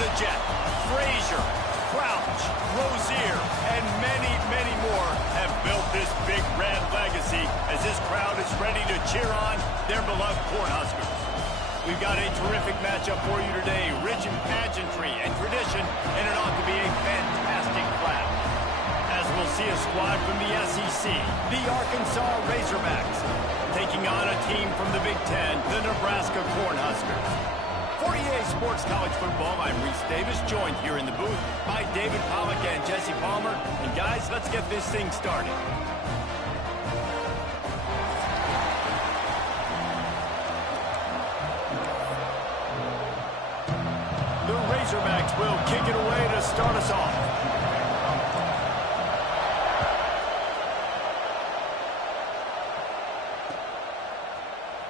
the Jet, Frazier, Crouch, Rozier, and many, many more have built this Big Red legacy as this crowd is ready to cheer on their beloved Cornhuskers. We've got a terrific matchup for you today, rich in pageantry and tradition, and it ought to be a fantastic clash. As we'll see a squad from the SEC, the Arkansas Razorbacks, taking on a team from the Big Ten, the Nebraska Cornhuskers. For EA Sports College Football, I'm Reese Davis, joined here in the booth by David Pollack and Jesse Palmer. And guys, let's get this thing started. The Razorbacks will kick it away to start us off.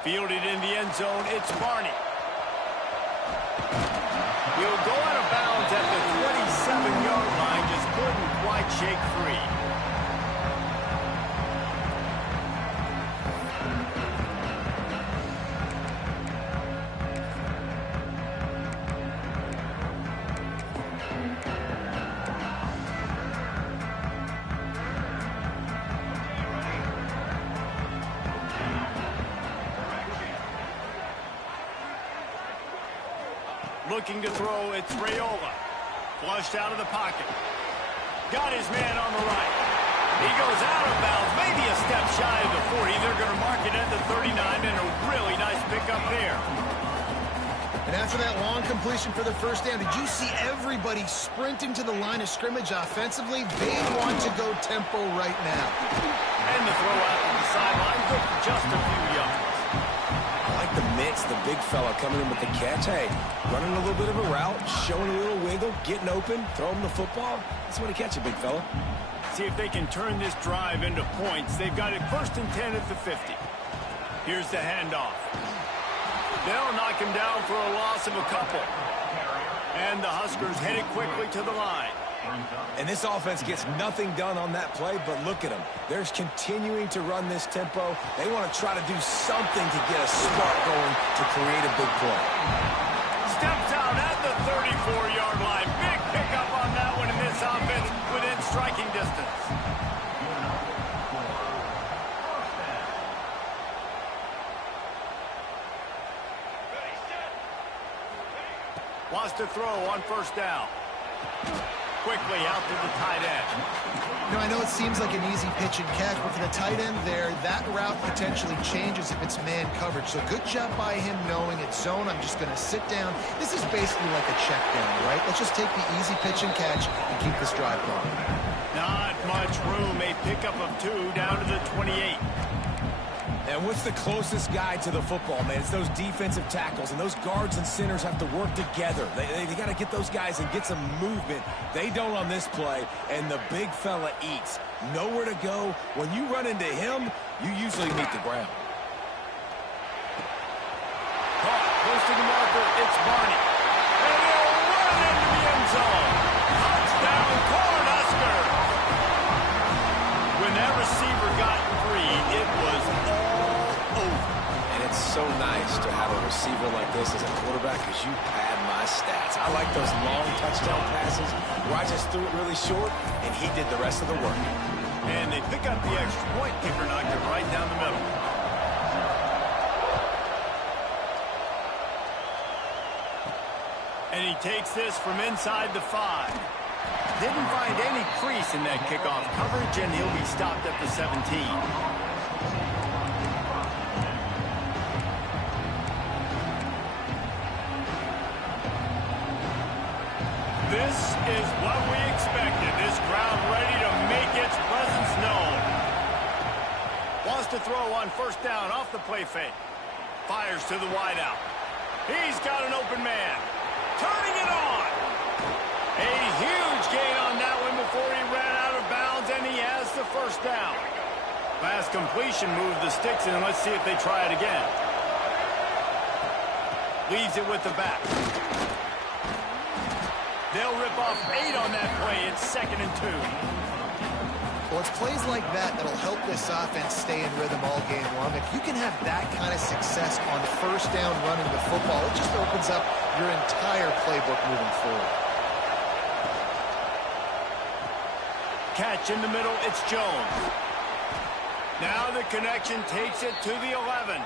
Fielded in the end zone, it's Barney. He'll go out of bounds at the 27-yard line, just couldn't quite shake free. Looking to throw, it's Raiola. Flushed out of the pocket. Got his man on the right. He goes out of bounds, maybe a step shy of the 40. They're going to mark it at the 39, and a really nice pickup there. And after that long completion for the first down, did you see everybody sprinting to the line of scrimmage offensively? They want to go tempo right now. And the throw out to the sideline, good for just a few yards. The mix, the big fella coming in with the catch. Hey, running a little bit of a route, showing a little wiggle, getting open, throwing the football. That's when he catch it, big fella. See if they can turn this drive into points. They've got it 1st and 10 at the 50. Here's the handoff. They'll knock him down for a loss of a couple. And the Huskers headed quickly to the line. And this offense gets nothing done on that play, but look at them. They're continuing to run this tempo. They want to try to do something to get a spark going to create a big play. Steps out at the 34-yard line. Big pickup on that one in this offense within striking distance. Wants to throw on 1st down. Quickly out to the tight end. You know, I know it seems like an easy pitch and catch, but for the tight end there, that route potentially changes if it's man coverage. So good job by him knowing it's zone. I'm just going to sit down. This is basically like a check down, right? Let's just take the easy pitch and catch and keep this drive going. Not much room. A pickup of 2 down to the 28. And what's the closest guy to the football, man? It's those defensive tackles, and those guards and centers have to work together. They got to get those guys and get some movement. They don't on this play, and the big fella eats. Nowhere to go. When you run into him, you usually meet the ground. Caught close to the marker, it's Barney. And he'll run into the end zone. Touchdown, Cornhusker! When that receiver got free, it was all over. And it's so nice to have a receiver like this as a quarterback because you pad my stats. I like those long touchdown passes where I just threw it really short and he did the rest of the work. And they pick up the extra point. Kicker knocked it right down the middle. And he takes this from inside the 5. Didn't find any crease in that kickoff coverage, and he'll be stopped at the 17. This is what we expected. This crowd ready to make its presence known. Wants to throw on 1st down off the play fake. Fires to the wideout. He's got an open man. Turning it on. A huge gain on that one before he ran out of bounds, and he has the 1st down. Pass completion moved the sticks in. Let's see if they try it again. Leaves it with the back. They'll rip off 8 on that play. It's 2nd and 2. Well, it's plays like that that'll help this offense stay in rhythm all game long. If you can have that kind of success on first down running the football, it just opens up your entire playbook moving forward. Catch in the middle, it's Jones. Now the connection takes it to the 11.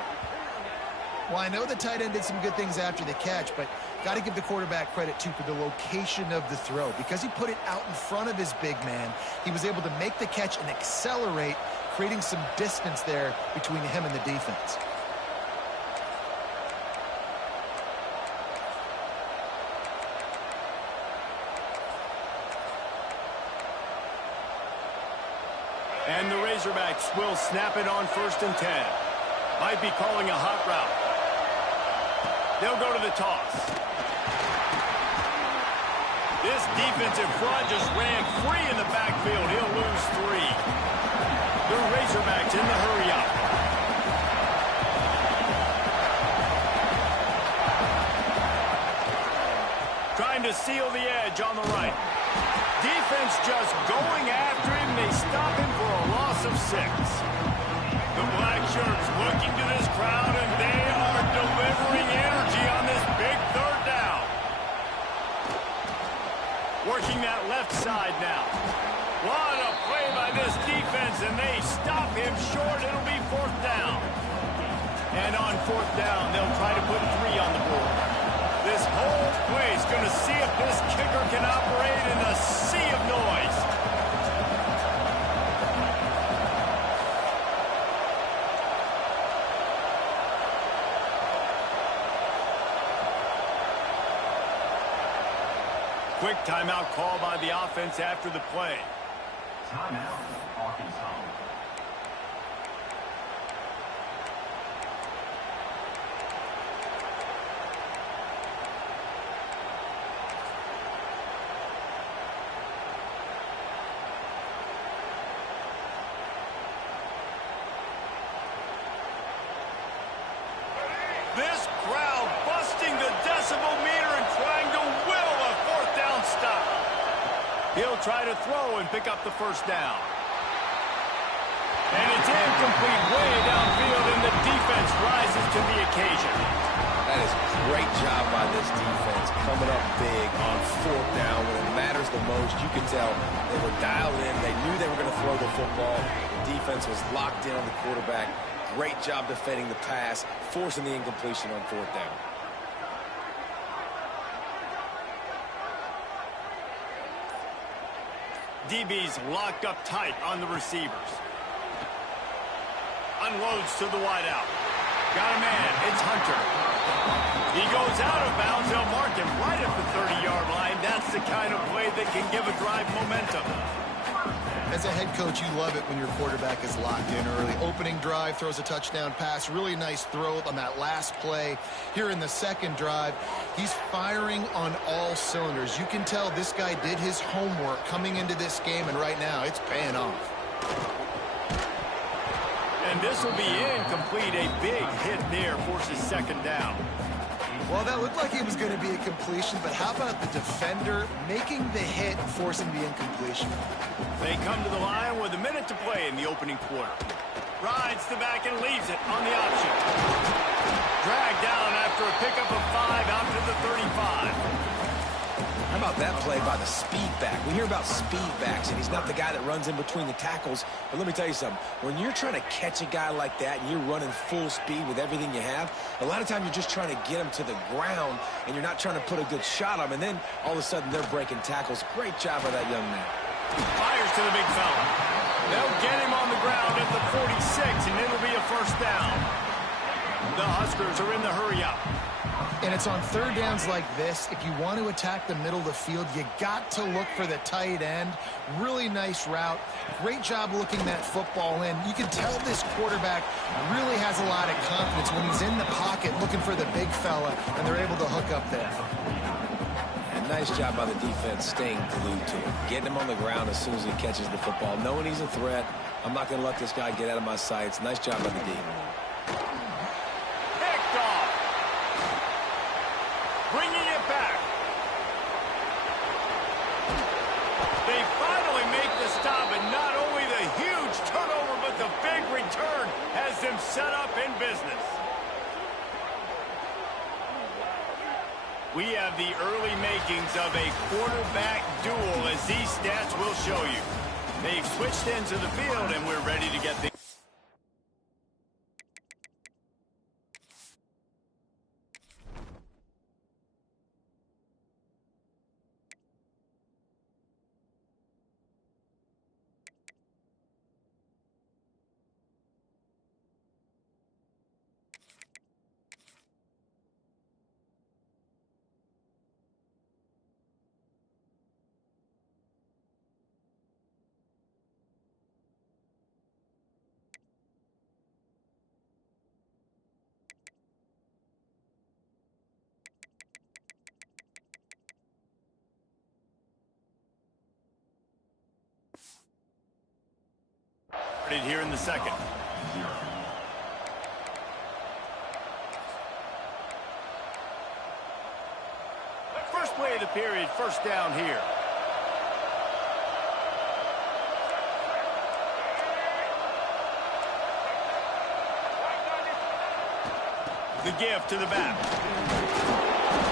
Well, I know the tight end did some good things after the catch, but got to give the quarterback credit, too, for the location of the throw. Because he put it out in front of his big man, he was able to make the catch and accelerate, creating some distance there between him and the defense. And the Razorbacks will snap it on 1st and 10. Might be calling a hot route. They'll go to the toss. This defensive front just ran free in the backfield. He'll lose 3. The Razorbacks in the hurry up. Trying to seal the edge on the right. Defense just going after him. They stop him for a loss of 6. The black shirts looking to this crowd, and they are delivering energy on this big 3rd down. Working that left side now. What a play by this defense, and they stop him short. It'll be 4th down. And on 4th down, they'll try to put 3 on the board. This whole place going to see if this kicker can operate in a sea of noise. Quick timeout call by the offense after the play. Timeout, Arkansas. This crowd busting the decibel meter and trying to will a 4th down stop. He'll try to throw and pick up the 1st down. And it's incomplete way downfield, and the defense rises to the occasion. That is a great job by this defense, coming up big on 4th down when it matters the most. You can tell they were dialed in. They knew they were going to throw the football. The defense was locked in on the quarterback. Great job defending the pass, forcing the incompletion on 4th down. DB's locked up tight on the receivers. Unloads to the wideout. Got a man. It's Hunter. He goes out of bounds. They'll mark him right at the 30-yard line. That's the kind of play that can give a drive momentum. As a head coach, you love it when your quarterback is locked in early. Opening drive, throws a touchdown pass. Really nice throw on that last play. Here in the 2nd drive, he's firing on all cylinders. You can tell this guy did his homework coming into this game, and right now it's paying off. And this will be incomplete. A big hit there forces 2nd down. Well, that looked like it was going to be a completion, but how about the defender making the hit and forcing the incompletion? They come to the line with a minute to play in the opening quarter. Rides the back and leaves it on the option. Dragged down after a pickup of 5 out to the 35. How about that play by the speed back? We hear about speed backs, and he's not the guy that runs in between the tackles. But let me tell you something. When you're trying to catch a guy like that and you're running full speed with everything you have, a lot of times you're just trying to get him to the ground, and you're not trying to put a good shot on him, and then all of a sudden they're breaking tackles. Great job by that young man. Fires to the big fella. They'll get him on the ground at the 46, and it'll be a 1st down. The Huskers are in the hurry-up. And it's on 3rd downs like this. If you want to attack the middle of the field, you got to look for the tight end. Really nice route. Great job looking that football in. You can tell this quarterback really has a lot of confidence when he's in the pocket looking for the big fella, and they're able to hook up there. And nice job by the defense staying glued to him, getting him on the ground as soon as he catches the football, knowing he's a threat. I'm not going to let this guy get out of my sights. Nice job by the D. Bringing it back. They finally make the stop, and not only the set up in business. We have the early makings of a quarterback duel, as these stats will show you. They've switched into the field, and we're ready to get things. Here in the second. First play of the period, first down here. The give to the back.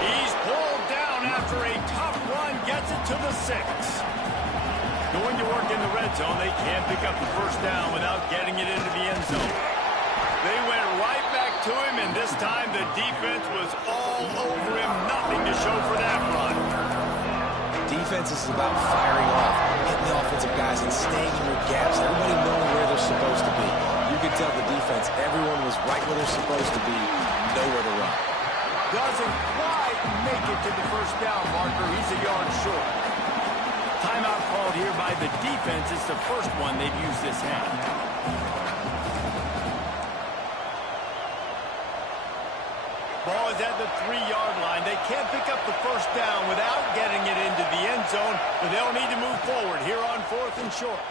He's pulled down after a tough run, gets it to the 6. Going to work in the red zone. They can't pick up the first down without getting it into the end zone. They went right back to him, and this time the defense was all over him. Nothing to show for that run. Defense is about firing off, hitting the offensive guys, and staying in your gaps. Everybody knowing where they're supposed to be. You can tell the defense, everyone was right where they're supposed to be, nowhere to run. Doesn't quite make it to the first down marker. He's a yard short. Timeout called here by the defense. It's the first one they've used this half. Ball is at the 3-yard line. They can't pick up the first down without getting it into the end zone, but they'll need to move forward here on 4th and short.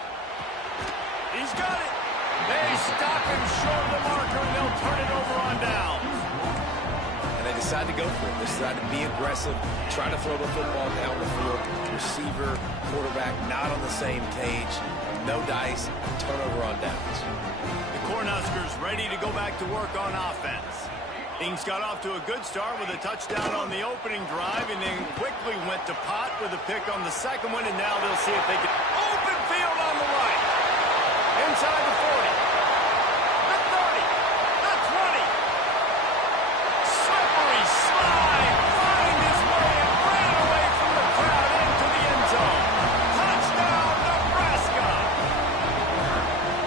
He's got it. They stop him short of the marker, and they'll turn it over on downs. They decide to go for it. They decide to be aggressive, try to throw the football down the field. Receiver, quarterback, not on the same page. No dice, turnover on downs. The Cornhuskers ready to go back to work on offense. Things got off to a good start with a touchdown on the opening drive, and then quickly went to pot with a pick on the second one, and now they'll see if they can. Open field on the right. Inside the 40. The 30. The 20. Slippery slide. Find his way and ran away from the crowd into the end zone. Touchdown, Nebraska.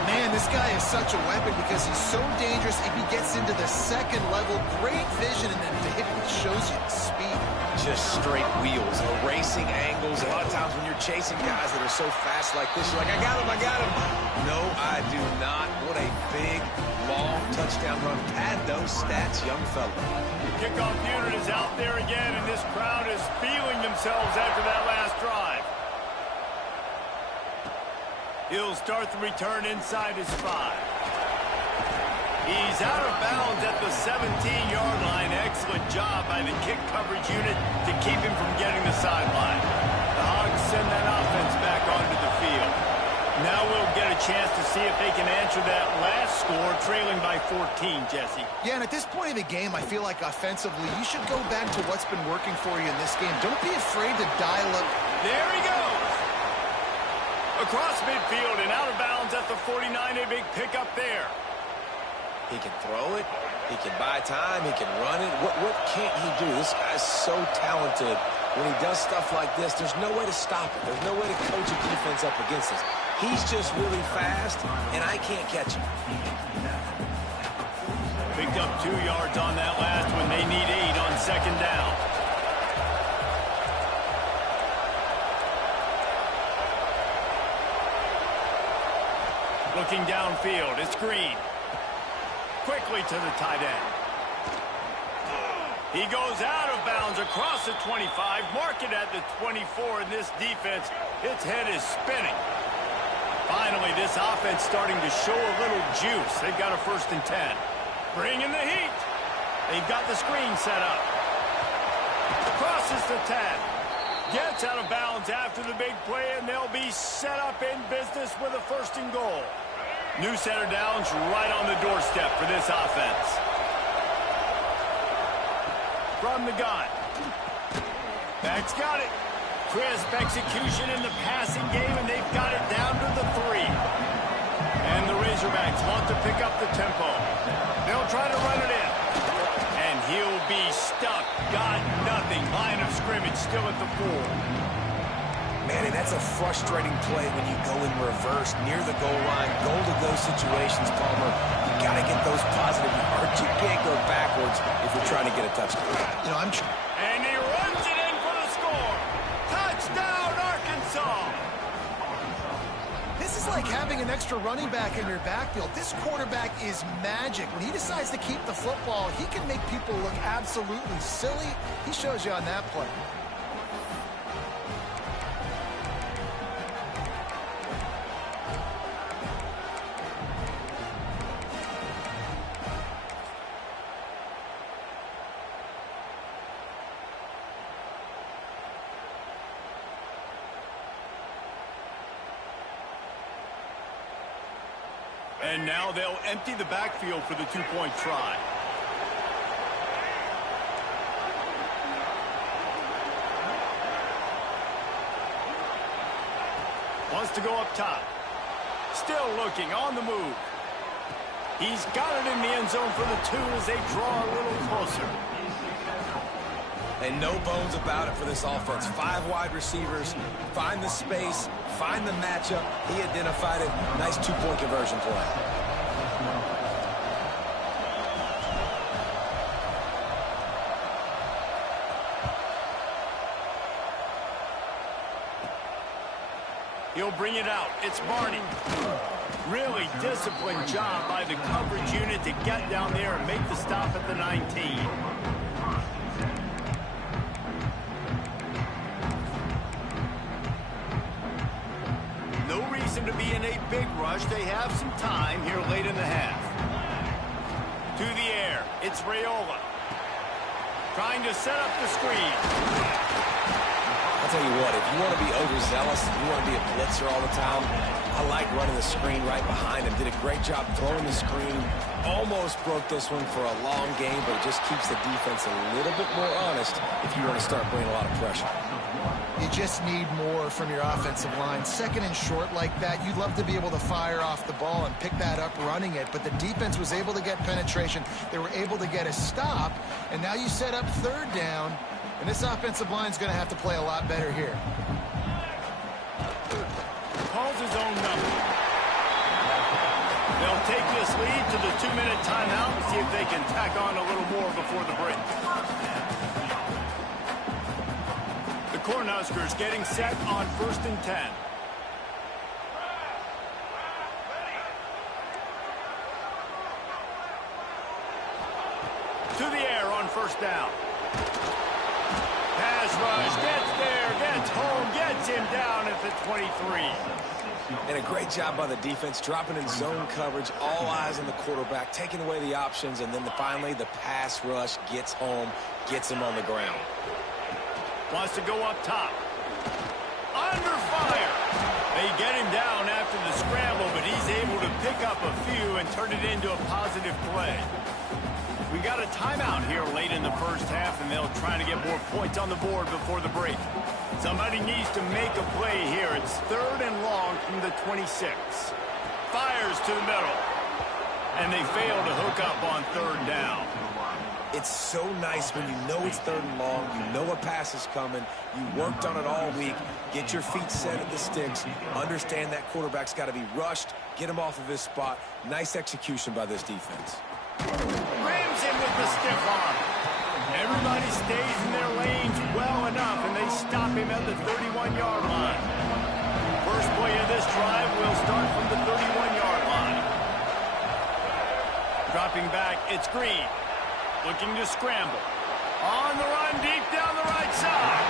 Man, this guy is such a weapon because he's so dangerous if he gets into the second level. Great vision, and then it shows you the speed. Just straight wheels, erasing angles. A lot of times when you're chasing guys that are so fast like this, you're like, I got him, I got him. No, I do not. What a big, long touchdown run. Pad those stats, young fella. Kickoff unit is out there again, and this crowd is feeling themselves after that last drive. He'll start the return inside his 5. He's out of bounds at the 17-yard line. Excellent job by the kick coverage unit to keep him from getting the sideline. The Hogs send that offense back onto the field. Now we'll get a chance to see if they can answer that last score, trailing by 14, Jesse. Yeah, and at this point of the game, I feel like offensively, you should go back to what's been working for you in this game. Don't be afraid to dial up. There he goes. Across midfield and out of bounds at the 49, a big pickup there. He can throw it. He can buy time. He can run it. What can't he do? This guy's so talented. When he does stuff like this, there's no way to stop it. There's no way to coach a defense up against this. He's just really fast, and I can't catch him. Picked up 2 yards on that last one. They need 8 on second down. Looking downfield, it's Green. Quickly to the tight end. He goes out of bounds across the 25, mark it at the 24, and this defense, its head is spinning. Finally, this offense starting to show a little juice. They've got a 1st and 10. Bring in the heat. They've got the screen set up. Crosses the 10. Gets out of bounds after the big play, and they'll be set up in business with a 1st and goal. New center downs right on the doorstep for this offense. From the gun. Back's got it. Crisp execution in the passing game, and they've got it down to the 3. And the Razorbacks want to pick up the tempo. They'll try to run it in. And he'll be stuck. Got nothing. Line of scrimmage still at the 4. Manny, that's a frustrating play when you go in reverse near the goal line. Goal-to-go situations, Palmer. You got to get those positive yards. You can't go backwards if you're trying to get a touchdown. You know, and he runs it in for the score. Touchdown, Arkansas. This is like having an extra running back in your backfield. This quarterback is magic. When he decides to keep the football, he can make people look absolutely silly. He shows you on that play. And now they'll empty the backfield for the two-point try. Wants to go up top. Still looking on the move. He's got it in the end zone for the 2 as they draw a little closer. And no bones about it for this offense. 5 wide receivers. Find the space. Find the matchup. He identified it. Nice two-point conversion play. He'll bring it out. It's Barney. Really disciplined job by the coverage unit to get down there and make the stop at the 19. No reason to be in a big rush. They have some time here late in the half. To the air. It's Raiola. Trying to set up the screen. I'll tell you what, if you want to be overzealous, if you want to be a blitzer all the time, I like running the screen right behind him. Did a great job throwing the screen. Almost broke this one for a long game, but it just keeps the defense a little bit more honest if you want to start bringing a lot of pressure. You just need more from your offensive line. Second and short like that, you'd love to be able to fire off the ball and pick that up running it, but the defense was able to get penetration. They were able to get a stop, and now you set up third down, and this offensive line is going to have to play a lot better here. Calls his own number. They'll take this lead to the 2-minute timeout and see if they can tack on a little more before the break. The Cornhuskers getting set on 1st and 10. To the air on 1st down. Pass rush, gets there, gets home, gets him down at the 23. And a great job by the defense, dropping in zone coverage, all eyes on the quarterback, taking away the options, and then finally the pass rush gets home, gets him on the ground. Wants to go up top. Under fire. They get him down after the scramble, but he's able to pick up a few and turn it into a positive play. We got a timeout here late in the first half, and they'll try to get more points on the board before the break. Somebody needs to make a play here. It's 3rd and long from the 26. Fires to the middle. And they fail to hook up on 3rd down. It's so nice when you know it's 3rd and long, you know a pass is coming, you worked on it all week, get your feet set at the sticks, understand that quarterback's got to be rushed, get him off of his spot. Nice execution by this defense. Rams him with the stiff arm. Everybody stays in their lanes well enough, and they stop him at the 31-yard line. First play of this drive will start from the 31-yard line. Dropping back, it's Green. Looking to scramble. On the run, deep down the right side.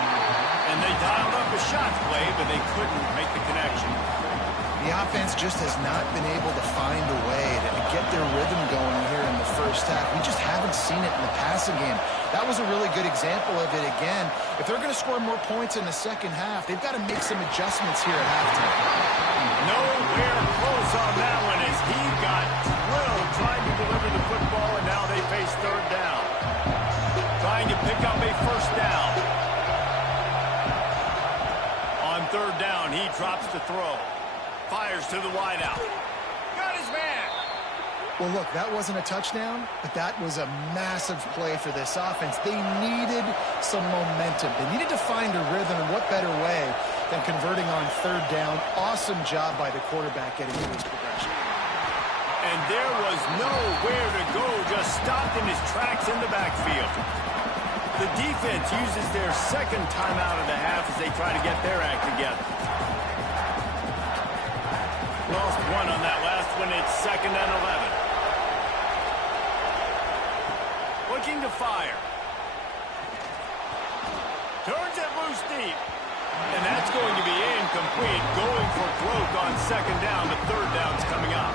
And they dialed up a shot play, but they couldn't make the connection. The offense just has not been able to find a way to get their rhythm going here in the first half. We just haven't seen it in the passing game. That was a really good example of it again. If they're going to score more points in the second half, they've got to make some adjustments here at halftime. Nowhere close on that one as he got drilled trying to deliver the football, and now they face third down. Trying to pick up a first down. On third down, he drops to throw. Fires to the wideout. Got his man. Well, look, that wasn't a touchdown, but that was a massive play for this offense. They needed some momentum. They needed to find a rhythm, and what better way than converting on third down. Awesome job by the quarterback getting to his progression. And there was nowhere to go, just stopped in his tracks in the backfield. The defense uses their second timeout of the half as they try to get their act together. Lost one on that last one. It's 2nd and 11. Looking to fire. Turns it loose deep. And that's going to be incomplete. Going for broke on 2nd down, but third down's coming up.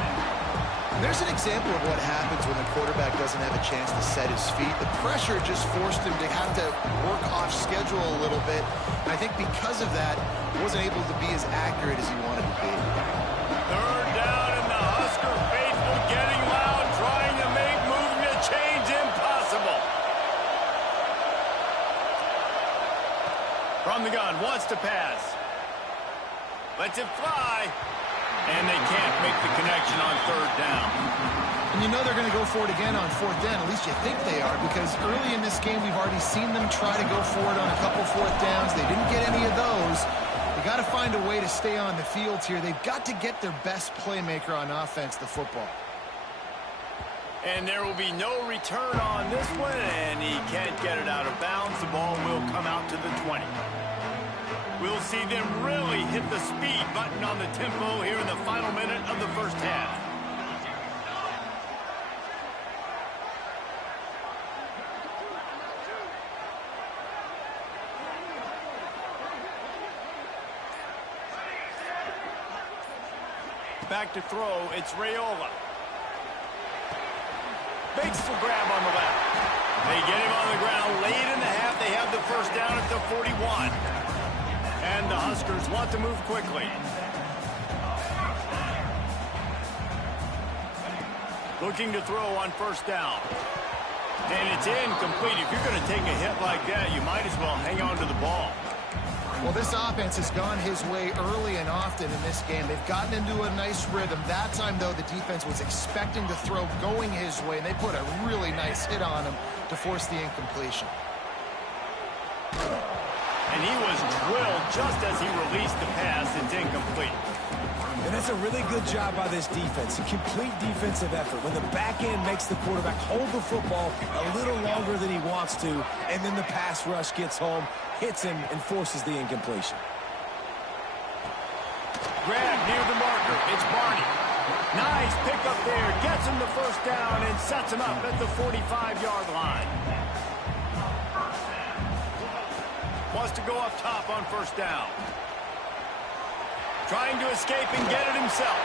There's an example of what happens when the quarterback doesn't have a chance to set his feet. The pressure just forced him to have to work off schedule a little bit. And I think because of that, he wasn't able to be as accurate as he wanted to be. Third down, and the Husker faithful getting loud, trying to make moving a change impossible. From the gun, wants to pass. Lets it fly. And they can't make the connection on third down. And you know they're going to go for it again on fourth down. At least you think they are, because early in this game we've already seen them try to go for it on a couple fourth downs. They didn't get any of those. They got to find a way to stay on the field here. They've got to get their best playmaker on offense, the football. And there will be no return on this one, and he can't get it out of bounds. The ball will come out to the 20. We'll see them really hit the speed button on the tempo here in the final minute of the first half. Back to throw, it's Raiola. Makes the grab on the left. They get him on the ground late in the half. They have the first down at the 41. And the Huskers want to move quickly. Looking to throw on first down. And it's incomplete. If you're going to take a hit like that, you might as well hang on to the ball. Well, this offense has gone his way early and often in this game. They've gotten into a nice rhythm. That time, though, the defense was expecting to throw going his way, and they put a really nice hit on him to force the incompletion. And he was drilled just as he released the pass. It's incomplete. And that's a really good job by this defense. A complete defensive effort. When the back end makes the quarterback hold the football a little longer than he wants to, and then the pass rush gets home, hits him, and forces the incompletion. Grab near the marker. It's Barney. Nice pickup there. Gets him the first down and sets him up at the 45-yard line. Wants to go up top on first down. Trying to escape and get it himself.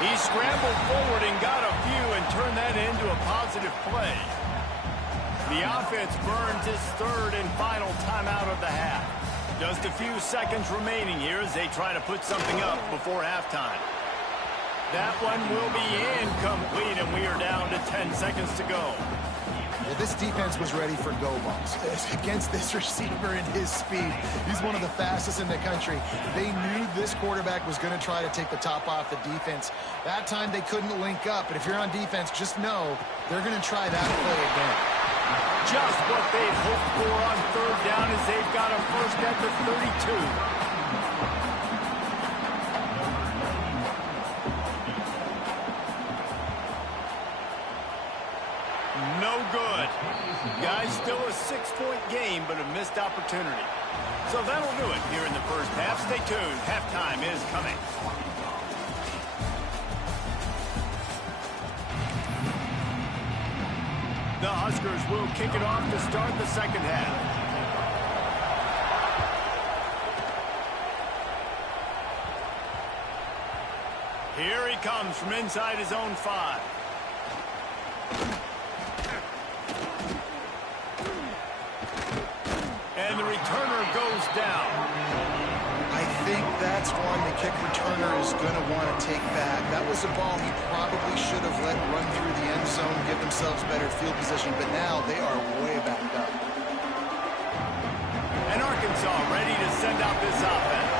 He scrambled forward and got a few and turned that into a positive play. The offense burns its third and final timeout of the half. Just a few seconds remaining here as they try to put something up before halftime. That one will be incomplete, and we are down to 10 seconds to go. Well, this defense was ready for go balls against this receiver and his speed. He's one of the fastest in the country. They knew this quarterback was going to try to take the top off the defense. That time they couldn't link up, but if you're on defense, just know they're going to try that play again. Just what they'd hoped for on third down as they've got a first at the 32. No good. Guys, still a 6-point game, but a missed opportunity. So that'll do it here in the first half. Stay tuned. Halftime is coming. The Huskers will kick it off to start the second half. Here he comes from inside his own 5. And the returner goes down. I think that's one the kick returner is going to want to take back. That was a ball he probably should have let run through the end zone, give themselves better field position, but now they are way backed up. And Arkansas ready to send out this offense.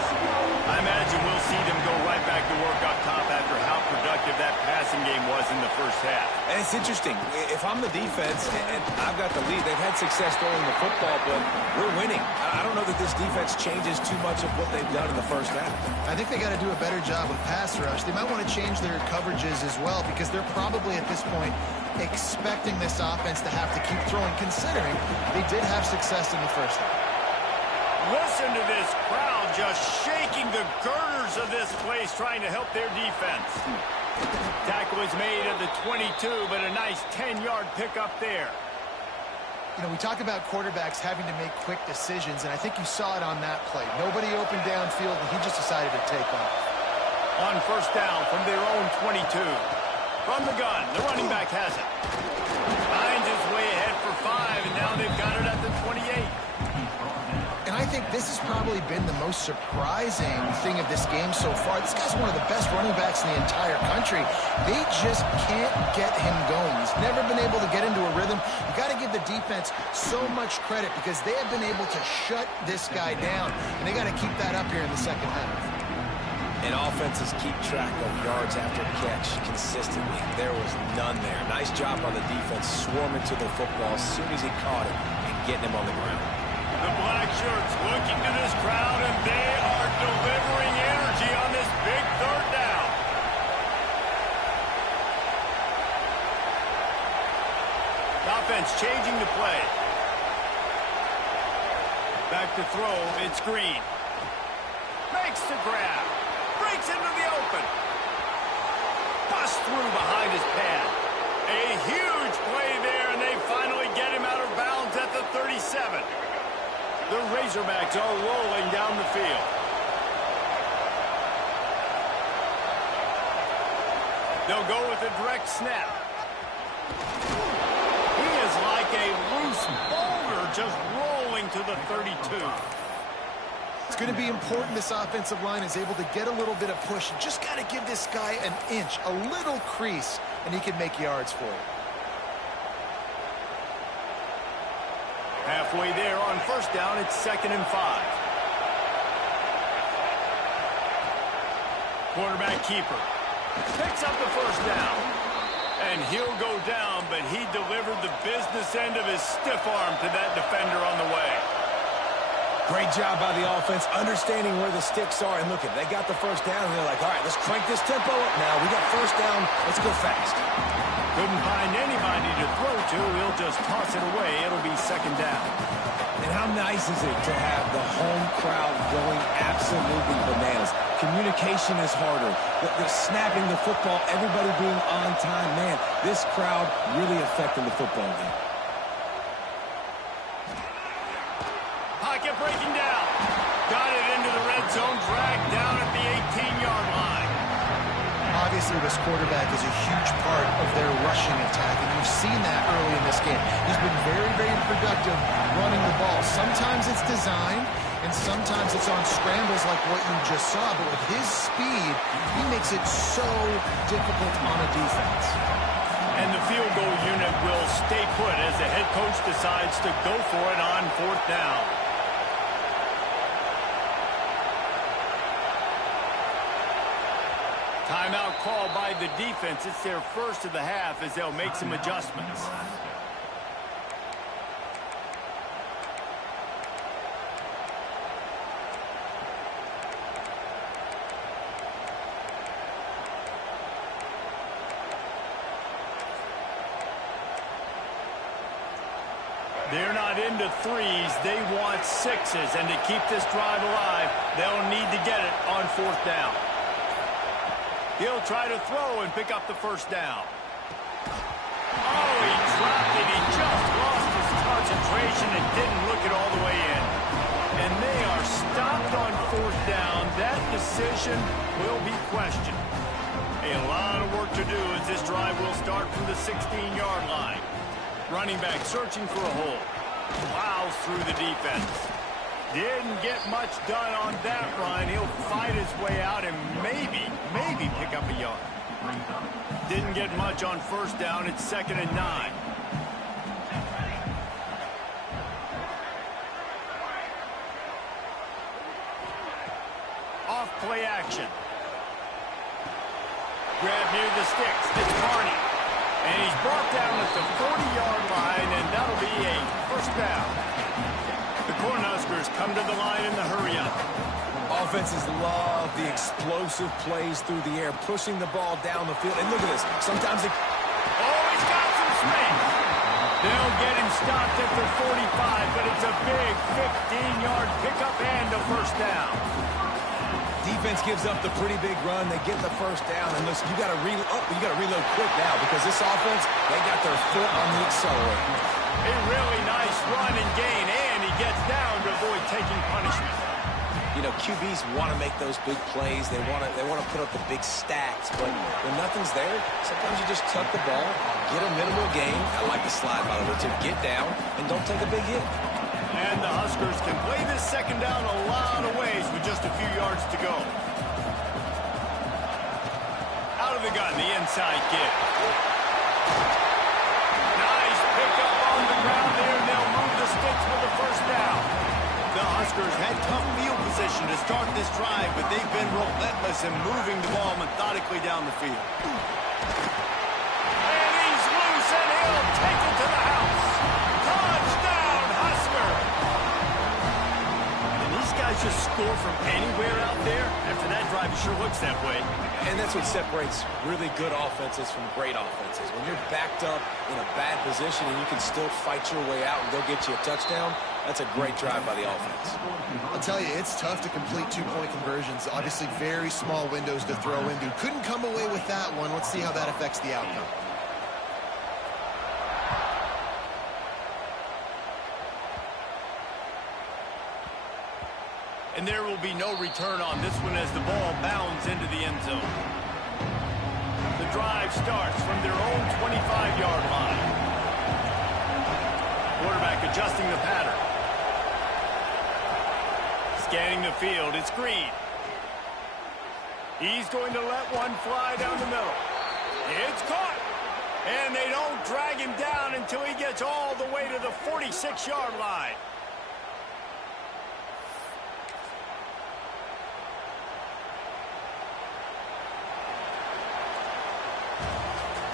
I imagine we'll see them go right back to work up top after how productive that passing game was in the first half. And it's interesting. If I'm the defense and I've got the lead, they've had success throwing the football, but we're winning. I don't know that this defense changes too much of what they've done in the first half. I think they got to do a better job with pass rush. They might want to change their coverages as well because they're probably at this point expecting this offense to have to keep throwing, considering they did have success in the first half. Listen to this crowd just shaking the girders of this place trying to help their defense. Tackle is made at the 22, but a nice 10-yard pickup there. You know, we talk about quarterbacks having to make quick decisions, and I think you saw it on that play. Nobody opened downfield, and he just decided to take off. On first down from their own 22. From the gun, the running back has it. Finds his way ahead for 5, and now they've got it at the 28. And I think this has probably been the most surprising thing of this game so far. This guy's one of the best running backs in the entire country. They just can't get him going. He's never been able to get into a rhythm. You got to give the defense so much credit because they have been able to shut this guy down, and they got to keep that up here in the second half. And offenses keep track of yards after catch consistently. There was none there. Nice job on the defense swarming to the football as soon as he caught it and getting him on the ground. The black shirts looking to this crowd, and they are delivering energy on this big third down. The offense changing the play. Back to throw, it's Green. Makes the grab. Breaks into the open. Bust through behind his pad. A huge play there, and they finally get him out of bounds at the 37. The Razorbacks are rolling down the field. They'll go with a direct snap. He is like a loose boulder just rolling to the 32. It's going to be important this offensive line is able to get a little bit of push. You just got to give this guy an inch, a little crease, and he can make yards for you. Halfway there on first down, it's 2nd and 5. Quarterback keeper picks up the first down. And he'll go down, but he delivered the business end of his stiff arm to that defender on the way. Great job by the offense, understanding where the sticks are. And look, they got the first down, and they're like, all right, let's crank this tempo up now. We got first down. Let's go fast. Couldn't find anybody to throw to. He'll just toss it away. It'll be 2nd down. And how nice is it to have the home crowd going absolutely bananas? Communication is harder. They're snapping the football, everybody being on time. Man, this crowd really affecting the football game. Pocket breaking down. Got it into the red zone, dragged down at the 18-yard line. Obviously, this quarterback is a huge part of their rushing attack, and you've seen that early in this game. He's been very, very productive running the ball. Sometimes it's designed, and sometimes it's on scrambles like what you just saw, but with his speed, he makes it so difficult on a defense. And the field goal unit will stay put as the head coach decides to go for it on 4th down. Timeout called by the defense. It's their first of the half as they'll make some adjustments. They're not into threes. They want sixes. And to keep this drive alive, they'll need to get it on 4th down. He'll try to throw and pick up the first down. Oh, he dropped it. He just lost his concentration and didn't look it all the way in. And they are stopped on 4th down. That decision will be questioned. A lot of work to do as this drive will start from the 16-yard line. Running back searching for a hole. Plows through the defense. Didn't get much done on that run. He'll fight his way out and maybe pick up a yard. Didn't get much on first down. It's 2nd and 9. Off play action. Grab near the sticks. It's Barney. And he's brought down at the 40-yard line, and that'll be a first down. The Cornhuskers come to the line in the hurry-up. Offenses love the explosive plays through the air, pushing the ball down the field. And look at this. Sometimes it... Oh, he's got some space. They'll get him stopped at the 45, but it's a big 15-yard pickup and a first down. Defense gives up the pretty big run. They get the first down. And listen, you got to reload quick now because this offense, they got their foot on the accelerator. A really nice run and gain, and he gets down to avoid taking punishment. You know, QBs want to make those big plays. They want to put up the big stats. But when nothing's there, sometimes you just tuck the ball, get a minimal gain. I like the slide, by the way, to get down and don't take a big hit. And the Huskers can play this second down a lot of ways with just a few yards to go. Out of the gun, the inside kick. Nice pickup on the ground there, and they'll move the sticks for the first down. The Huskers had tough field position to start this drive, but they've been relentless in moving the ball methodically down the field. And he's loose, and he'll take it to the house. Touchdown, Husker! And these guys just score from anywhere out there. After that drive, it sure looks that way. And that's what separates really good offenses from great offenses. When you're backed up in a bad position and you can still fight your way out and go get you a touchdown, that's a great drive by the offense. I'll tell you, it's tough to complete two-point conversions. Obviously, very small windows to throw into. Couldn't come away with that one. Let's see how that affects the outcome. And there will be no return on this one as the ball bounds into the end zone. The drive starts from their own 25-yard line. Quarterback adjusting the pattern. Scanning the field, it's Green. He's going to let one fly down the middle. It's caught. And they don't drag him down until he gets all the way to the 46-yard line.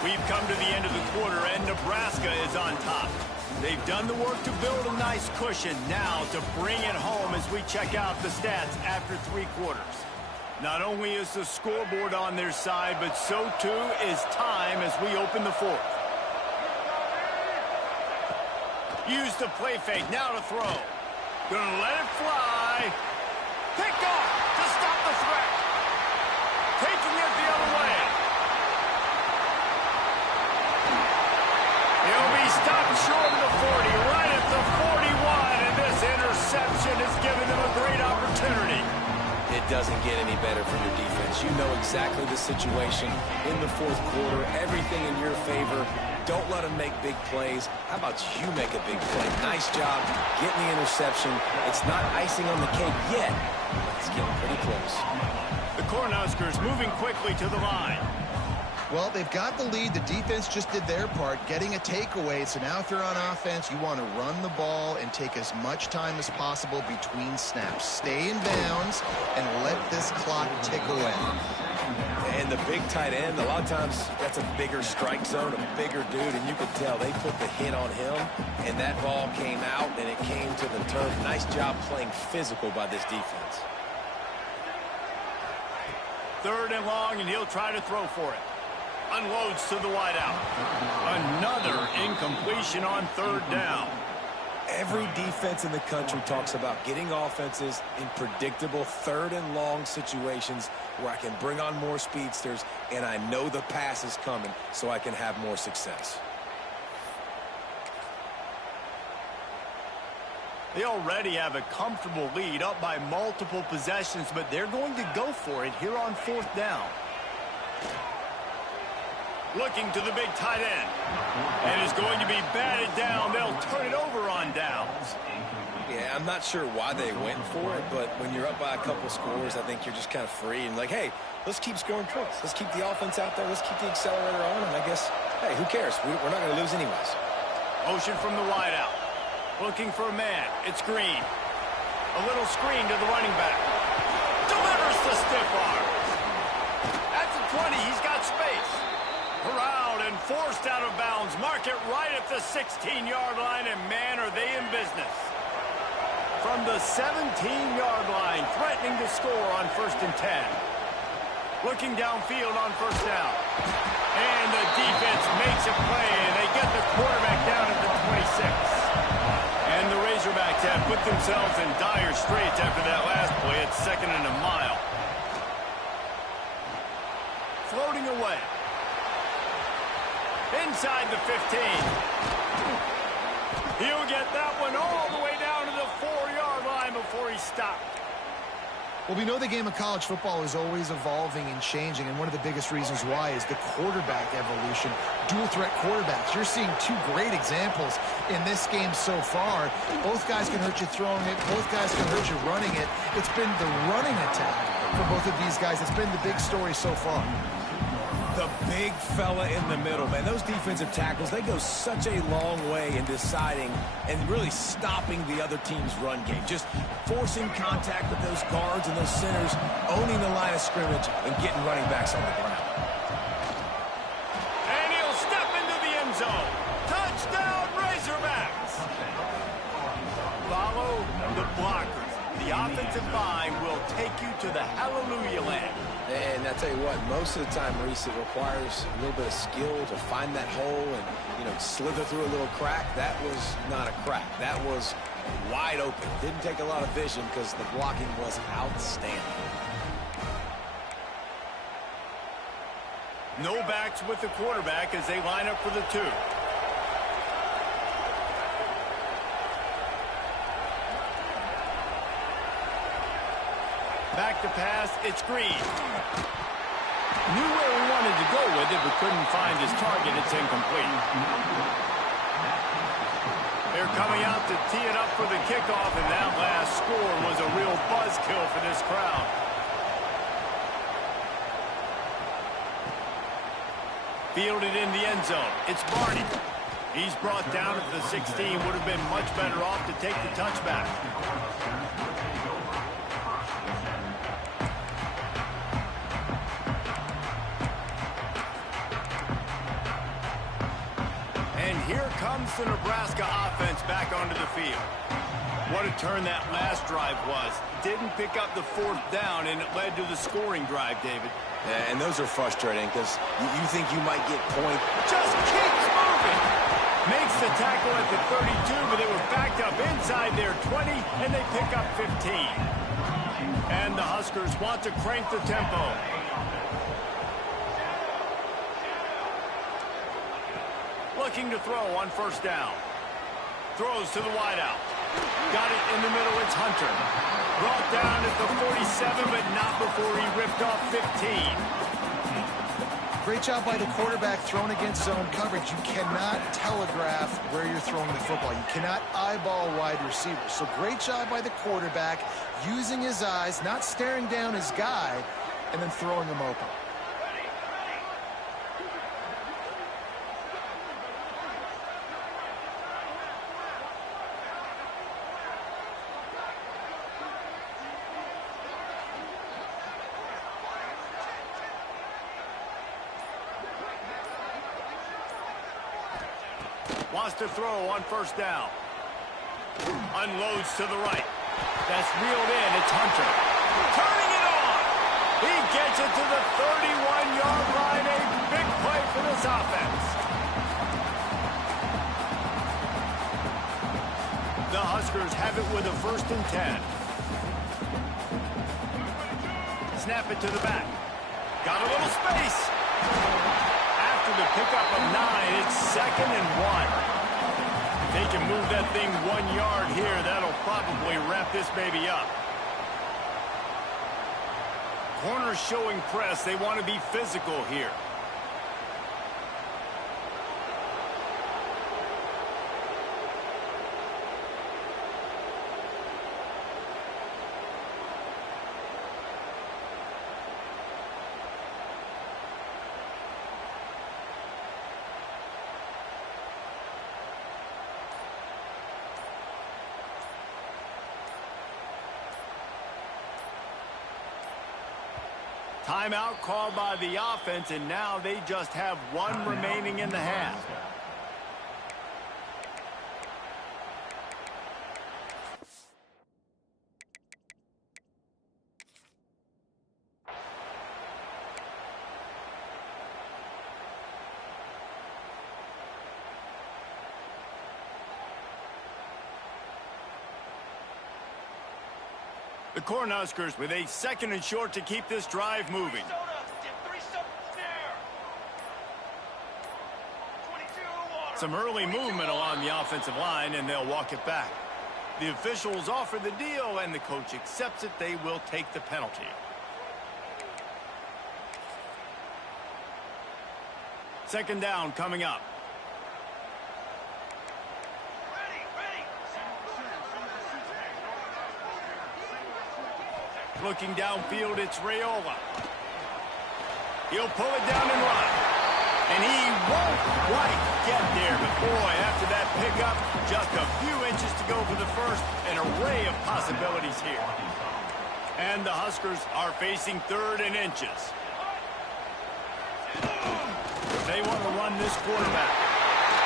We've come to the end of the quarter, and Nebraska is on top. They've done the work to build a nice cushion. Now to bring it home as we check out the stats after 3 quarters. Not only is the scoreboard on their side, but so too is time as we open the 4th. Use the play fake, now to throw. Gonna let it fly. Picked off to stop the threat. Taking it the other way. He'll be stopped short of the 40, right at the 41, and this interception has given them a great opportunity. It doesn't get any better from your defense. You know exactly the situation in the 4th quarter, everything in your favor. Don't let them make big plays. How about you make a big play? Nice job getting the interception. It's not icing on the cake yet, but it's getting pretty close. The Cornhuskers moving quickly to the line. Well, they've got the lead. The defense just did their part, getting a takeaway. So now if they're on offense, you want to run the ball and take as much time as possible between snaps. Stay in bounds and let this clock tick away. And the big tight end, a lot of times that's a bigger strike zone, a bigger dude, and you could tell they put the hit on him, and that ball came out, and it came to the turf. Nice job playing physical by this defense. 3rd and long, and he'll try to throw for it. Unloads to the wideout. Another incompletion on 3rd down. Every defense in the country talks about getting offenses in predictable 3rd and long situations where I can bring on more speedsters and I know the pass is coming so I can have more success. They already have a comfortable lead, up by multiple possessions, but they're going to go for it here on 4th down. Looking to the big tight end. And is going to be batted down. They'll turn it over on downs. Yeah, I'm not sure why they went for it, but when you're up by a couple scores, I think you're just kind of free and like, hey, let's keep scoring points. Let's keep the offense out there. Let's keep the accelerator on, and I guess, hey, who cares? We're not going to lose anyways. Motion from the wide out. Looking for a man. It's Green. A little screen to the running back. Delivers the stiff arm. At the 20, he's got space. Corralled and forced out of bounds. Mark it right at the 16-yard line, and man, are they in business. From the 17-yard line, threatening to score on 1st and 10. Looking downfield on 1st down. And the defense makes a play, and they get the quarterback down at the 26. And the Razorbacks have put themselves in dire straits after that last play. It's 2nd and a mile. Floating away. Inside the 15. He'll get that one all the way down to the 4-yard line before he stopped. Well, we know the game of college football is always evolving and changing, and one of the biggest reasons why is the quarterback evolution. Dual-threat quarterbacks. You're seeing two great examples in this game so far. Both guys can hurt you throwing it. Both guys can hurt you running it. It's been the running attack for both of these guys. It's been the big story so far. The big fella in the middle, man. Those defensive tackles, they go such a long way in deciding and really stopping the other team's run game. Just forcing contact with those guards and those centers, owning the line of scrimmage, and getting running backs on the ground. And he'll step into the end zone. Touchdown, Razorbacks! Follow the blockers. The offensive line will take you to the hallelujah land. And I tell you what, most of the time, Reese, it requires a little bit of skill to find that hole and, slither through a little crack. That was not a crack. That was wide open. Didn't take a lot of vision because the blocking was outstanding. No backs with the quarterback as they line up for the 2. Back to pass, it's Green. Knew where he wanted to go with it, but couldn't find his target. It's incomplete. They're coming out to tee it up for the kickoff, and that last score was a real buzzkill for this crowd. Fielded in the end zone. It's Barney. He's brought down at the 16. Would have been much better off to take the touchback. Here comes the Nebraska offense back onto the field. What a turn that last drive was. Didn't pick up the 4th down, and it led to the scoring drive, David. Yeah, and those are frustrating because you think you might get point. Just keeps moving. Makes the tackle at the 32, but they were backed up inside their 20, and they pick up 15. And the Huskers want to crank the tempo. Looking to throw on 1st down. Throws to the wideout. Got it in the middle. It's Hunter. Brought down at the 47, but not before he ripped off 15. Great job by the quarterback thrown against zone coverage. You cannot telegraph where you're throwing the football. You cannot eyeball wide receivers. So great job by the quarterback using his eyes, not staring down his guy, and then throwing him open. Wants to throw on 1st down. Unloads to the right. That's reeled in. It's Hunter. Turning it on. He gets it to the 31-yard line. A big play for this offense. The Huskers have it with a 1st and 10. Snap it to the back. Got a little space. After the pickup of 9, it's 2nd and 1. If they can move that thing 1 yard here, that'll probably wrap this baby up. Corners showing press. They want to be physical here. Timeout called by the offense, and now they just have one remaining in the half. The Cornhuskers with a 2nd and short to keep this drive moving. Some early movement along the offensive line, and they'll walk it back. The officials offer the deal, and the coach accepts it. They will take the penalty. Second down coming up. Looking downfield, it's Raiola. He'll pull it down and run. And he won't quite get there. But boy, after that pickup, just a few inches to go for the first. An array of possibilities here. And the Huskers are facing 3rd and inches. They want to run this quarterback.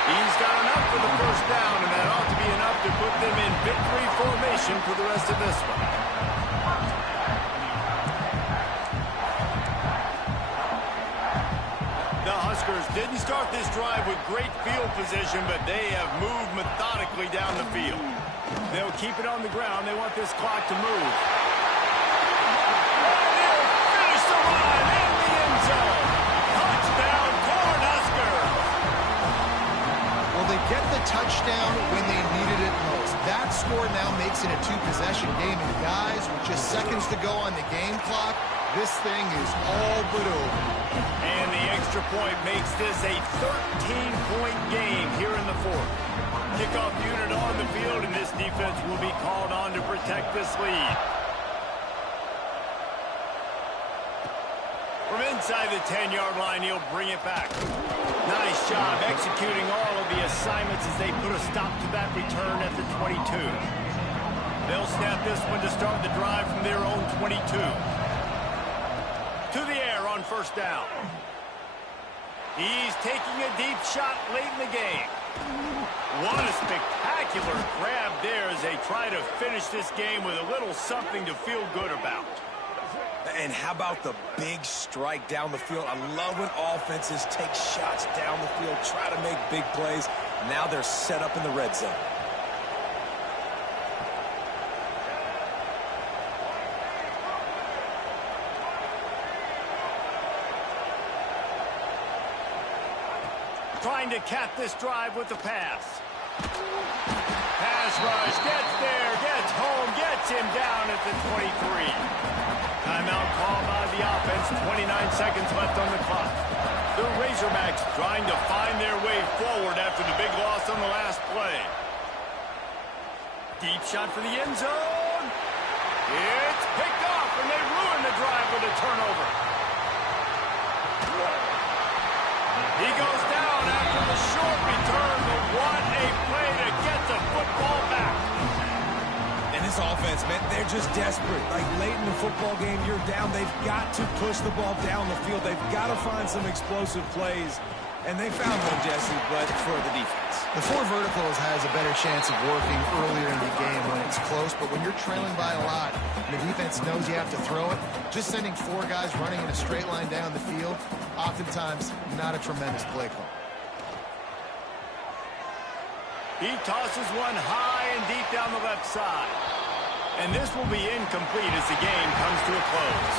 He's got enough for the first down, and that ought to be enough to put them in victory formation for the rest of this one. The Huskers didn't start this drive with great field position, but they have moved methodically down the field. They'll keep it on the ground. They want this clock to move. They'll finish the run in the end zone. Touchdown, Cornhuskers! Well, they get the touchdown when they needed it most. That score now makes it a 2-possession game. And guys, with just seconds to go on the game clock, this thing is all but over. And the extra point makes this a 13-point game here in the 4th. Kickoff unit on the field, and this defense will be called on to protect this lead. From inside the 10-yard line, he'll bring it back. Nice job executing all of the assignments as they put a stop to that return at the 22. They'll snap this one to start the drive from their own 22. To the air on first down. He's taking a deep shot late in the game. What a spectacular grab there as they try to finish this game with a little something to feel good about. And how about the big strike down the field? I love when offenses take shots down the field, try to make big plays. Now they're set up in the red zone. Trying to cap this drive with the pass. Pass rush, gets there, gets home, gets him down at the 23. Timeout called by the offense, 29 seconds left on the clock. The Razorbacks trying to find their way forward after the big loss on the last play. Deep shot for the end zone. It's picked off, and they ruin the drive with a turnover. He goes down after the short return, but what a play to get the football back. And this offense, man, they're just desperate. Like late in the football game, you're down. They've got to push the ball down the field. They've got to find some explosive plays. And they found one, Jesse, but for the defense. The 4 verticals has a better chance of working earlier in the game when it's close, but when you're trailing by a lot and the defense knows you have to throw it, just sending 4 guys running in a straight line down the field, oftentimes not a tremendous play call. He tosses one high and deep down the left side. And this will be incomplete as the game comes to a close.